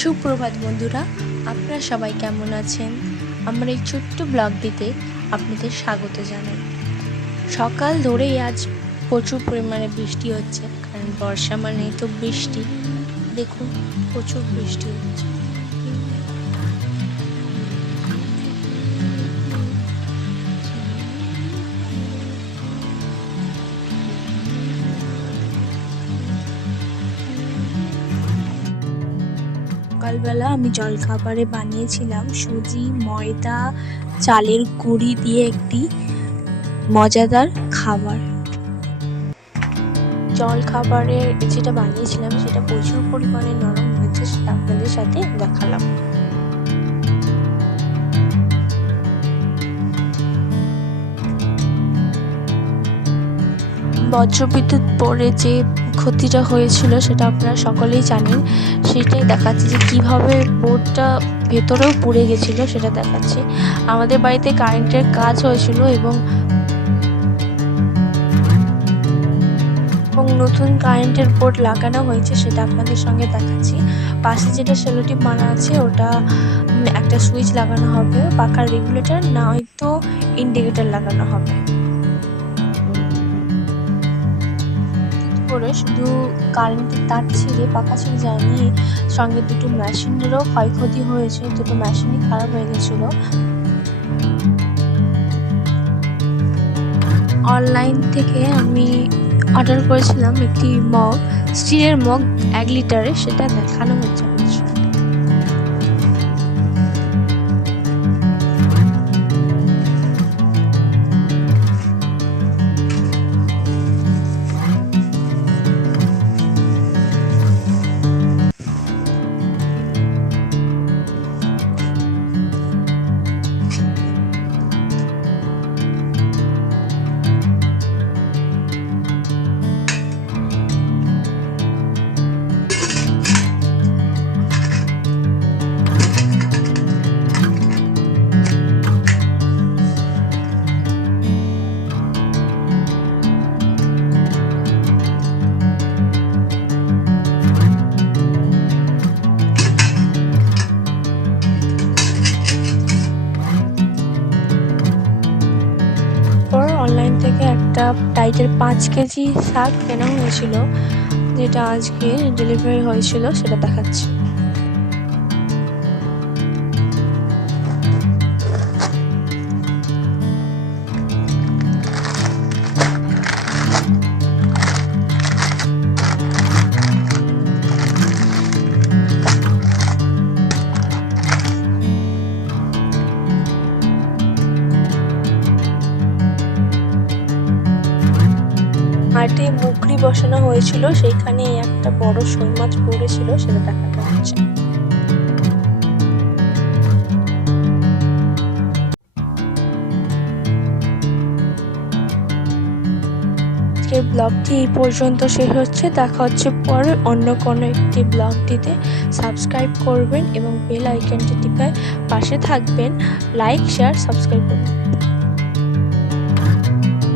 সুপ্রভাত বন্ধুরা, আপনারা সবাই কেমন আছেন? আমার এই ছোট্ট ব্লগটিতে আপনাদের স্বাগত জানাই। সকাল ধরেই আজ প্রচুর পরিমাণে বৃষ্টি হচ্ছে, কারণ বর্ষা মানেই তো বৃষ্টি। দেখুন, প্রচুর বৃষ্টি হচ্ছে। সকালবেলা আমি জলখাবারে বানিয়েছিলাম সুজি, ময়দা, চালের গুঁড়ি দিয়ে একটি মজাদার খাবার। জলখাবারের যেটা বানিয়েছিলাম সেটা প্রচুর পরিমাণে নরম হয়েছে, সেটা আপনাদের সাথে দেখালাম। বজ্রবিদ্যুৎ পড়ে যে ক্ষতিটা হয়েছিল সেটা আপনারা সকলেই জানেন। সেটাই দেখাচ্ছি যে কিভাবে বোর্ডটা ভেতরেও পুড়ে গেছিল, সেটা দেখাচ্ছি। আমাদের বাড়িতে কারেন্টের কাজ হয়েছিল এবং নতুন কারেন্টের বোর্ড লাগানো হয়েছে, সেটা আপনাদের সঙ্গে দেখাচ্ছি। পাশে যেটা সেলোটিপ মারা আছে ওটা একটা সুইচ লাগানো হবে, পাখার রেগুলেটর নয়তো ইন্ডিকেটর লাগানো হবে। করে শুধু কারেন্টের তার ছিঁড়ে পাখা ছিঁড়ে যায়নি, সঙ্গে দুটো মেশিনেরও ক্ষয়ক্ষতি হয়েছে, দুটো মেশিনই খারাপ হয়ে গেছিলো। অনলাইন থেকে আমি অর্ডার করেছিলাম একটি মগ, স্টিলের মগ 1 লিটারের, সেটা দেখানো হচ্ছে। অনলাইন থেকে একটা টাইটের 5 কেজি শাক কেনা হয়েছিল, যেটা আজকে ডেলিভারি হয়েছিল, সেটা দেখাচ্ছি। মাঠে মুগরি বসানো হয়েছিল, সেইখানে একটা বড় শোল মাছ পড়েছিল, সেটা দেখাতে হচ্ছে। আজকের ব্লগটি এই পর্যন্ত শেষ হচ্ছে। দেখা হচ্ছে পরে অন্য কোনো একটি ব্লগটিতে। সাবস্ক্রাইব করবেন এবং বেল আইকনটি টিপে পাশে থাকবেন। লাইক, শেয়ার, সাবস্ক্রাইব করবেন।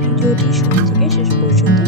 ভিডিওটি শুরু থেকে শেষ পর্যন্ত